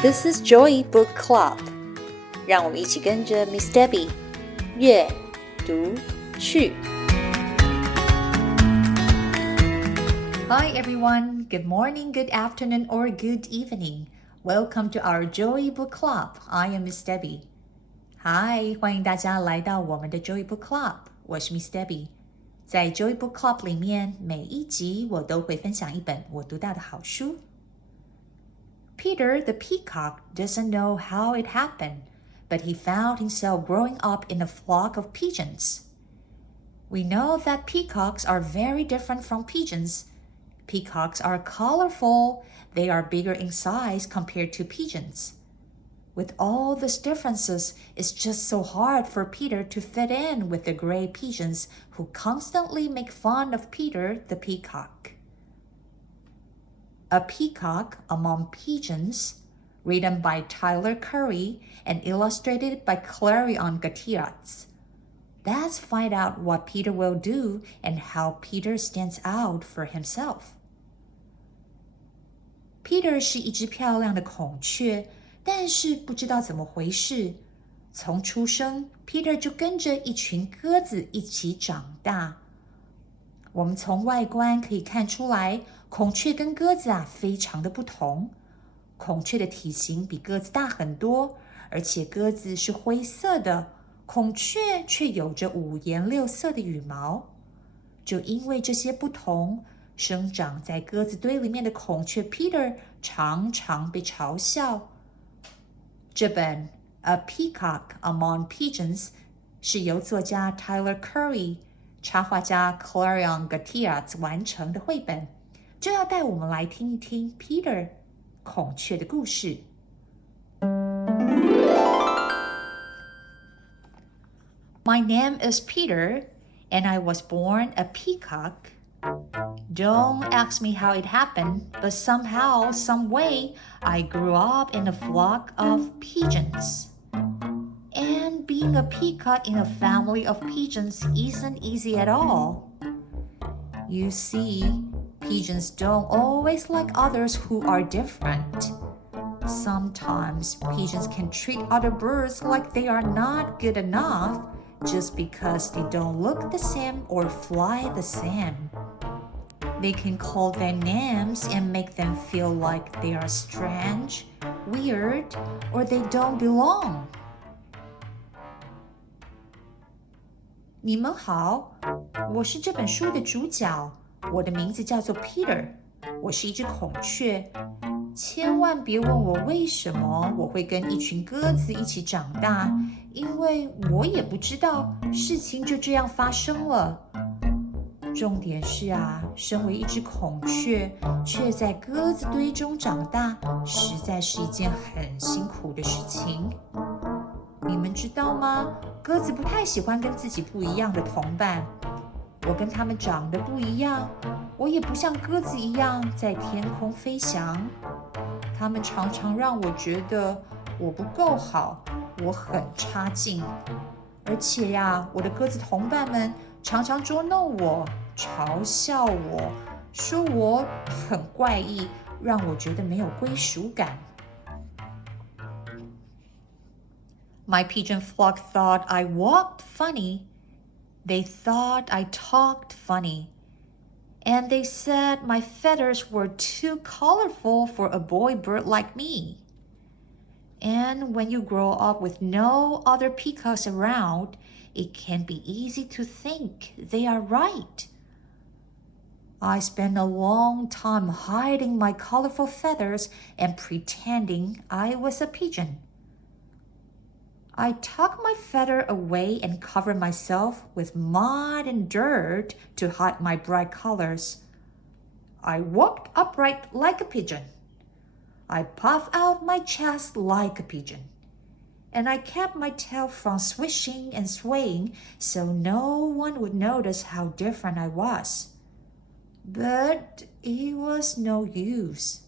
This is Joy Book Club. 让我们一起跟着 Miss Debbie 阅读去。Hi everyone, good morning, good afternoon, or good evening. Welcome to our Joy Book Club. I am Miss Debbie. Hi, 欢迎大家来到我们的 Joy Book Club. 我是 Miss Debbie. 在 Joy Book Club 里面，每一集我都会分享一本我读到的好书。Peter the peacock doesn't know how it happened, but he found himself growing up in a flock of pigeons. We know that peacocks are very different from pigeons. Peacocks are colorful. They are bigger in size compared to pigeons. With all these differences, it's just so hard for Peter to fit in with the gray pigeons who constantly make fun of Peter the peacock. A Peacock Among Pigeons, written by Tyler Curry and illustrated by Clarione Gutierrez. Let's find out what Peter will do and how Peter stands out for himself. Peter 是一只漂亮的孔雀，但是不知道怎么回事。从出生 ，Peter 就跟着一群鸽子一起长大。我们从外观可以看出来，孔雀跟鸽子非常的不同。孔雀的体型比鸽子大很多，而且鸽子是灰色的，孔雀却有着五颜六色的羽毛。就因为这些不同，生长在鸽子堆里面的孔雀 Peter 常常被嘲笑。这本《A Peacock Among Pigeons》是由作家 Tyler Curry插画家 Clarione Gutierrez 完成的绘本，就要带我们来听一听 Peter 孔雀的故事。My name is Peter, and I was born a peacock. Don't ask me how it happened, but somehow, some way, I grew up in a flock of pigeons.And being a peacock in a family of pigeons isn't easy at all. You see, pigeons don't always like others who are different. Sometimes pigeons can treat other birds like they are not good enough just because they don't look the same or fly the same. They can call them names and make them feel like they are strange, weird, or they don't belong.你们好，我是这本书的主角，我的名字叫做 Peter， 我是一只孔雀。千万别问我为什么我会跟一群鸽子一起长大，因为我也不知道，事情就这样发生了。重点是身为一只孔雀，却在鸽子堆中长大，实在是一件很辛苦的事情。你们知道吗？鸽子不太喜欢跟自己不一样的同伴。我跟它们长得不一样，我也不像鸽子一样在天空飞翔。它们常常让我觉得我不够好，我很差劲。而且我的鸽子同伴们常常捉弄我，嘲笑我，说我很怪异，让我觉得没有归属感。My pigeon flock thought I walked funny. They thought I talked funny. And they said my feathers were too colorful for a boy bird like me. And when you grow up with no other peacocks around, it can be easy to think they are right. I spent a long time hiding my colorful feathers and pretending I was a pigeon.I tuck my feather away and cover myself with mud and dirt to hide my bright colors. I walked upright like a pigeon. I puffed out my chest like a pigeon. And I kept my tail from swishing and swaying so no one would notice how different I was. But it was no use.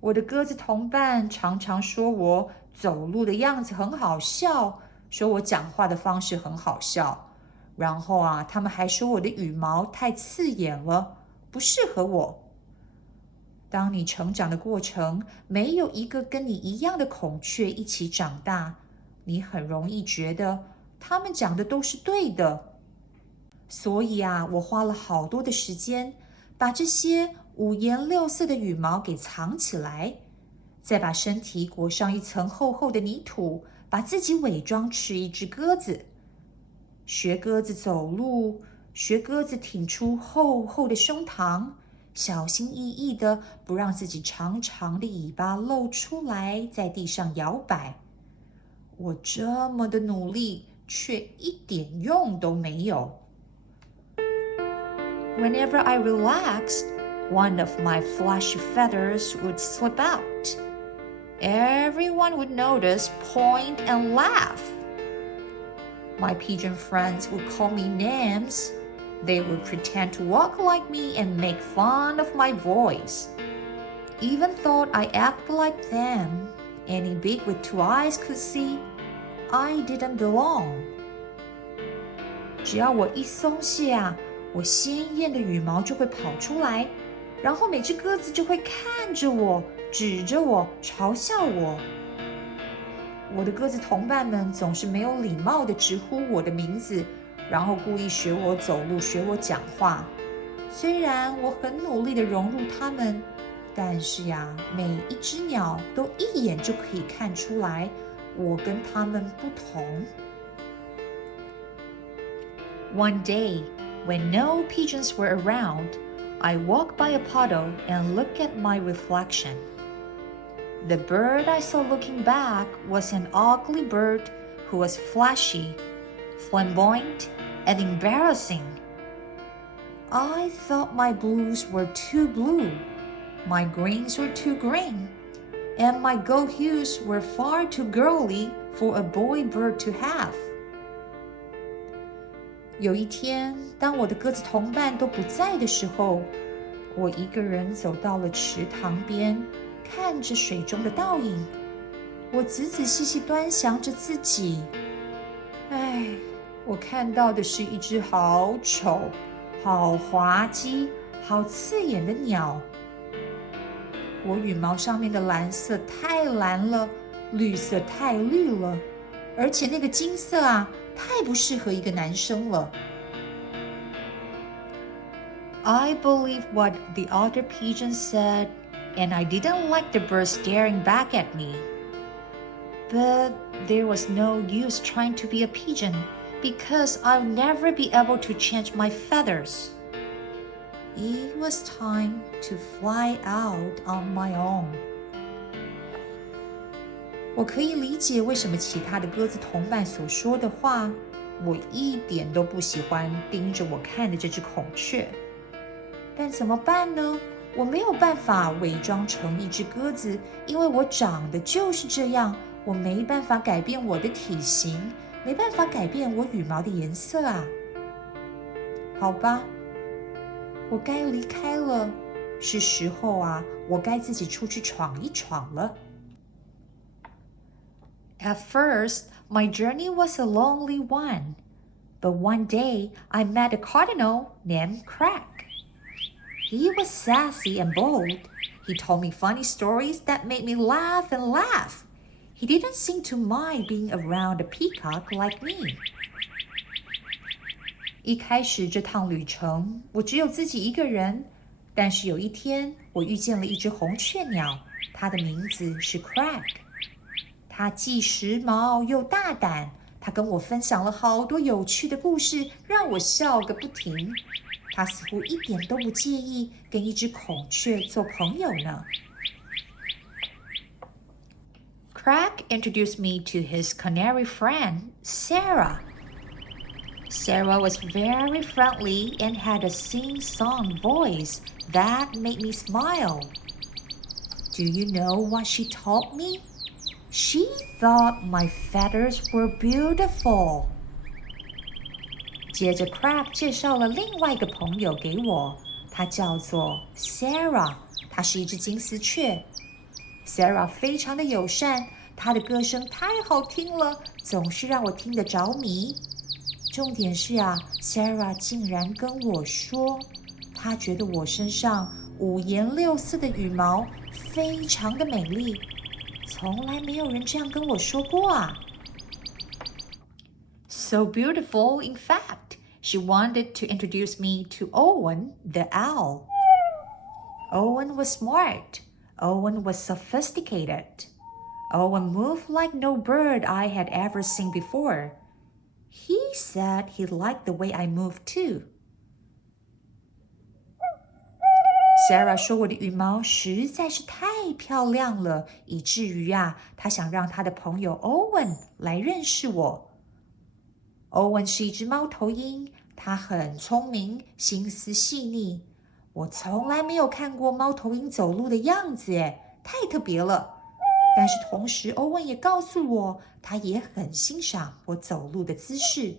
我的鸽子同伴常常说我走路的样子很好笑，说我讲话的方式很好笑，然后他们还说我的羽毛太刺眼了，不适合我。当你成长的过程，没有一个跟你一样的孔雀一起长大，你很容易觉得他们讲的都是对的。所以啊，我花了好多的时间，把这些五颜六色的羽毛给藏起来，再把身体裹上一层厚厚的泥土，把自己伪装是一只鸽子，学鸽子走路，学鸽子挺出厚厚的胸膛，小心翼翼的不让自己长长的尾巴露出来，在地上摇摆。我这么的努力，却一点用都没有。Whenever I relaxed, one of my flashy feathers would slip out. Everyone would notice, point, and laugh. My pigeon friends would call me names. They would pretend to walk like me and make fun of my voice. Even thought I acted like them. Any beak with two eyes could see I didn't belong. 只要我一松懈啊，我鲜艳的羽毛就会跑出来，然后每只鸽子就会看着我，指着我，嘲笑我。我的鸽子同伴们总是没有礼貌地直呼我的名字，然后故意学我走路，学我讲话。虽然我很努力地融入他们，但是呀，每一只鸟都一眼就可以看出来，我跟他们不同。One day, when no pigeons were around, I walked by a puddle and looked at my reflection. The bird I saw looking back was an ugly bird who was flashy, flamboyant, and embarrassing. I thought my blues were too blue, my greens were too green, and my gold hues were far too girly for a boy bird to have. 有一天，当我的鸽子同伴都不在的时候，我一个人走到了池塘边，看着水中的倒影，我仔仔细细端详着自己。我看到的是一只好丑、好滑稽、好刺眼的鸟。我羽毛上面的蓝色太蓝了，绿色太绿了，而且那个金色啊，太不适合一个男生了。I believed what the other pigeons said, and I didn't like the birds staring back at me. But there was no use trying to be a pigeon, because I'll never be able to change my feathers. It was time to fly out on my own. 我可以理解为什么其他的鸽子同伴所说的话，我一点都不喜欢盯着我看的这只孔雀。但怎么办呢？我没有办法伪装成一只鸽子，因为我长得就是这样，我没办法改变我的体型，没办法改变我羽毛的颜色啊。好吧，我该离开了，是时候啊，我该自己出去闯一闯了。At first, my journey was a lonely one, but one day I met a cardinal named Crack. He was sassy and bold. He told me funny stories that made me laugh and laugh. He didn't seem to mind being around a peacock like me. 一开始这趟旅程，我只有自己一个人，但是有一天，我遇见了一只红雀鸟，它的名字是 Crack。它既时髦又大胆，它跟我分享了好多有趣的故事，让我笑个不停。他似乎一点都不介意跟一只孔雀做朋友呢。Crack introduced me to his canary friend, Sarah. Sarah was very friendly and had a sing-song voice that made me smile. Do you know what she told me? She thought my feathers were beautiful. 接着 Crack 介绍了另外一个朋友给我，她叫做 Sarah， 她是一只金丝雀。Sarah 非常的友善，她的歌声太好听了，总是让我听得着迷。重点是啊，Sarah 竟然跟我说，她觉得我身上五颜六色的羽毛非常的美丽，从来没有人这样跟我说过啊。So beautiful, in fact, she wanted to introduce me to Owen the owl. Owen was smart. Owen was sophisticated. Owen moved like no bird I had ever seen before. He said he liked the way I moved too. Sarah 说我的羽毛实在是太漂亮了，以至于她想让她的朋友 Owen 来认识我。Owen 是一只猫头鹰，它很聪明，心思细腻。我从来没有看过猫头鹰走路的样子，太特别了。但是同时 Owen 也告诉我，他也很欣赏我走路的姿势。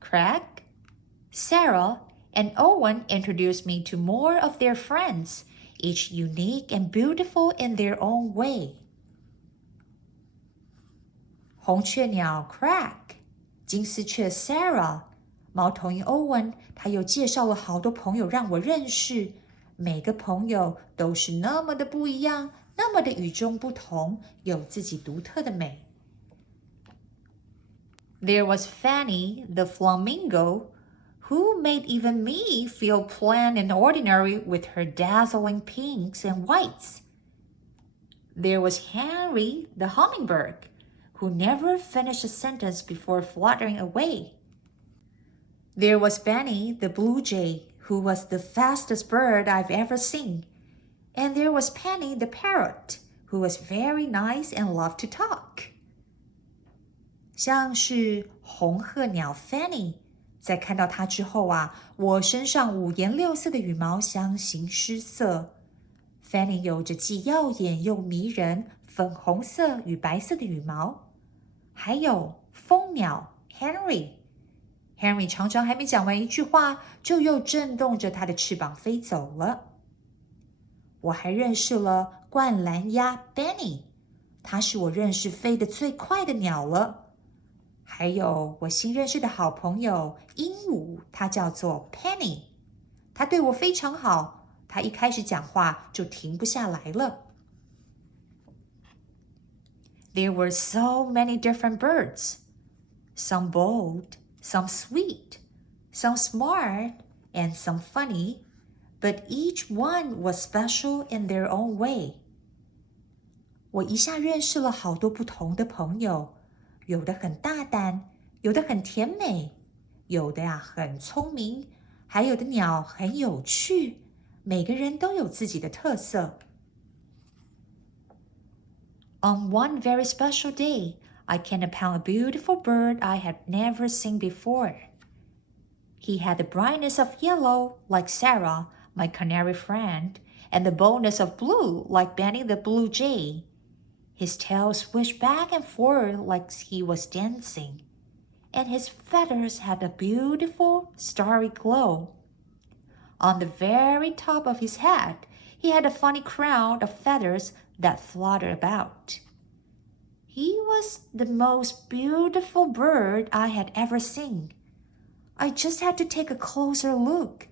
Craig, Sarah, and Owen introduced me to more of their friends, each unique and beautiful in their own way. 红雀鸟 Craig, 金丝雀 Sarah, 猫头鹰 Owen, 他又介绍了好多朋友让我认识。每个朋友都是那么的不一样，那么的与众不同，有自己独特的美。There was Fanny, the flamingo, who made even me feel plain and ordinary with her dazzling pinks and whites. There was Henry, the hummingbird, who never finished a sentence before fluttering away. There was Benny, the blue jay, who was the fastest bird I've ever seen. And there was Penny, the parrot, who was very nice and loved to talk. 像是红鹤鸟 Fanny， 在看到它之后我身上五颜六色的羽毛相形失色。Fanny 有着既耀眼又迷人粉红色与白色的羽毛。还有蜂鸟 Henry。Henry 常常还没讲完一句话，就又震动着他的翅膀飞走了。我还认识了灌篮鸭 Benny， 它是我认识飞得最快的鸟了。还有我新认识的好朋友鹦鹉，它叫做 Penny， 它对我非常好，它一开始讲话就停不下来了。There were so many different birds, some bold,Some sweet, some smart, and some funny, but each one was special in their own way. 我一下认识了好多不同的朋友，有的很大胆，有的很甜美，有的很聪明，还有的鸟很有趣，每个人都有自己的特色。On one very special day,I came upon a beautiful bird I had never seen before. He had the brightness of yellow, like Sarah, my canary friend, and the boldness of blue, like Benny the blue jay. His tail swished back and forth like he was dancing, and his feathers had a beautiful, starry glow. On the very top of his head, he had a funny crown of feathers that fluttered about.He was the most beautiful bird I had ever seen. I just had to take a closer look.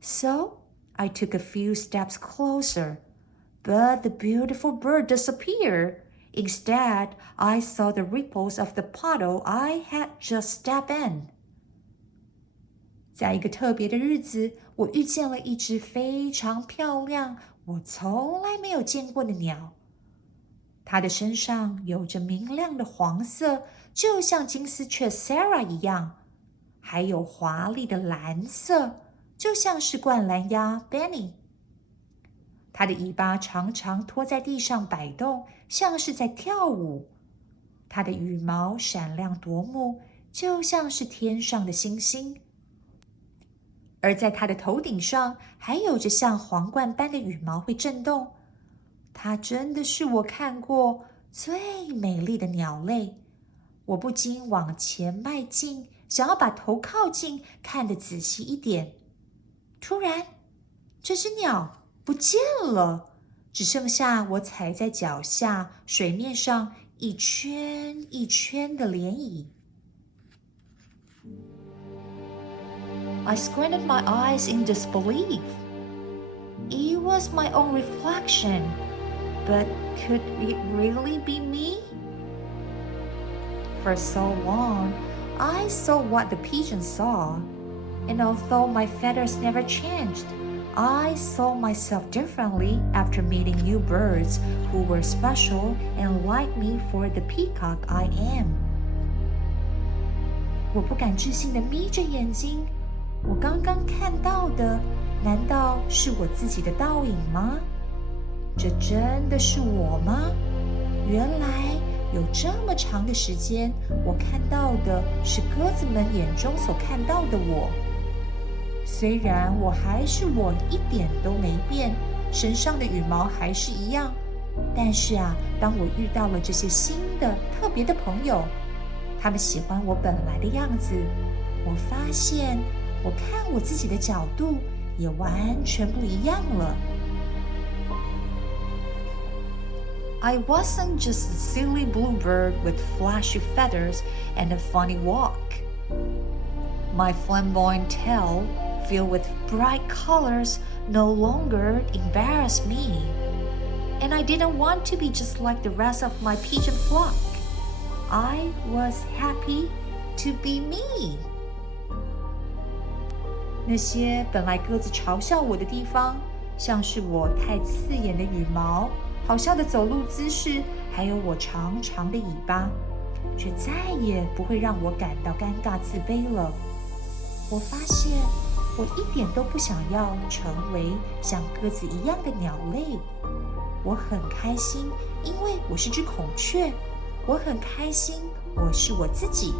So I took a few steps closer, but the beautiful bird disappeared. Instead, I saw the ripples of the puddle I had just stepped in. 在一个特别的日子，我遇见了一只非常漂亮，我从来没有见过的鸟。它的身上有着明亮的黄色，就像金丝雀 Sarah 一样，还有华丽的蓝色，就像是灌篮鸭 Benny。它的尾巴常常拖在地上摆动，像是在跳舞。它的羽毛闪亮夺目，就像是天上的星星。而在它的头顶上，还有着像皇冠般的羽毛会震动。它真的是我看过最美丽的鸟类，我不禁往前迈进，想要把头靠近，看得仔细一点。突然，这只鸟不见了，只剩下我踩在脚下水面上一圈一圈的涟漪。I squinted my eyes in disbelief. It was my own reflection, but could it really be me? For so long, I saw what the pigeons saw, and although my feathers never changed, I saw myself differently after meeting new birds who were special and liked me for the peacock I am. 我不敢置信地眯着眼睛，我刚刚看到的，难道是我自己的倒影吗？这真的是我吗？原来有这么长的时间，我看到的是鸽子们眼中所看到的我。虽然我还是我，一点都没变，身上的羽毛还是一样，但是当我遇到了这些新的特别的朋友，他们喜欢我本来的样子，我发现我看我自己的角度也完全不一样了。I wasn't just a silly bluebird with flashy feathers and a funny walk. My flamboyant tail, filled with bright colors, no longer embarrassed me. And I didn't want to be just like the rest of my pigeon flock. I was happy to be me. 那些本来鸽子嘲笑我的地方，像是我太刺眼的羽毛、好笑的走路姿势，还有我长长的尾巴，却再也不会让我感到尴尬自卑了。我发现我一点都不想要成为像鸽子一样的鸟类。我很开心，因为我是只孔雀。我很开心，我是我自己。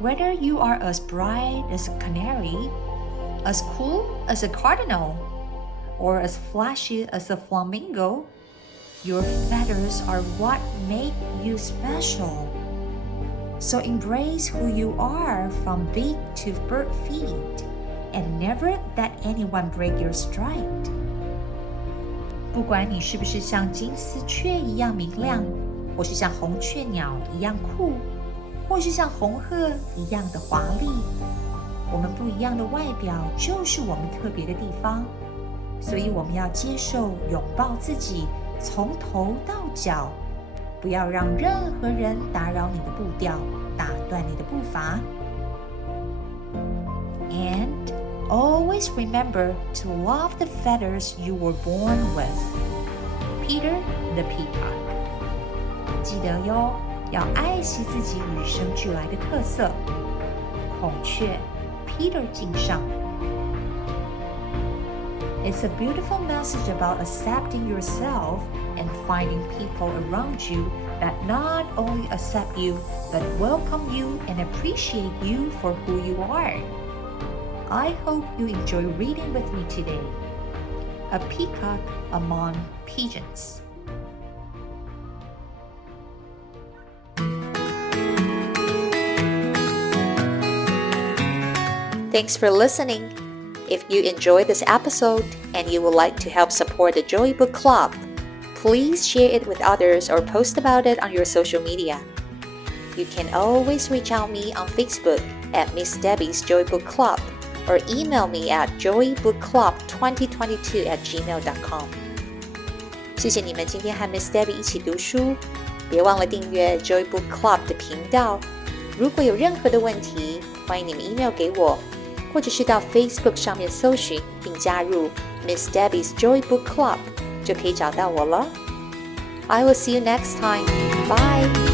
Whether you are as bright as a canary, as cool as a cardinal, or as flashy as a flamingo, your feathers are what make you special. So embrace who you are from beak to bird feet, and never let anyone break your stride. 不管你是不是像金丝雀一样明亮，或是像红雀鸟一样酷，或是像红鹤一样的华丽，我们不一样的外表就是我们特别的地方。所以我们要接受、拥抱自己，从头到脚，不要让任何人打扰你的步调，打断你的步伐。And always remember to love the feathers you were born with. Peter the Peacock. 记得哟，要爱惜自己与生俱来的特色。孔雀 Peter 敬上。It's a beautiful message about accepting yourself and finding people around you that not only accept you, but welcome you and appreciate you for who you are. I hope you enjoy reading with me today. A Peacock Among Pigeons. Thanks for listening. If you enjoyed this episode and you would like to help support the Joy Book Club, please share it with others or post about it on your social media. You can always reach out me on Facebook at Miss Debbie's Joy Book Club or email me at joybookclub2022@gmail.com. 谢谢你们今天和 Miss Debbie 一起读书，别忘了订阅 Joy Book Club 的频道。如果有任何的问题，欢迎你们 email 给我，或者是到 Facebook 上面搜寻并加入 Miss Debbie's Joy Book Club 就可以找到我了。I will see you next time. Bye.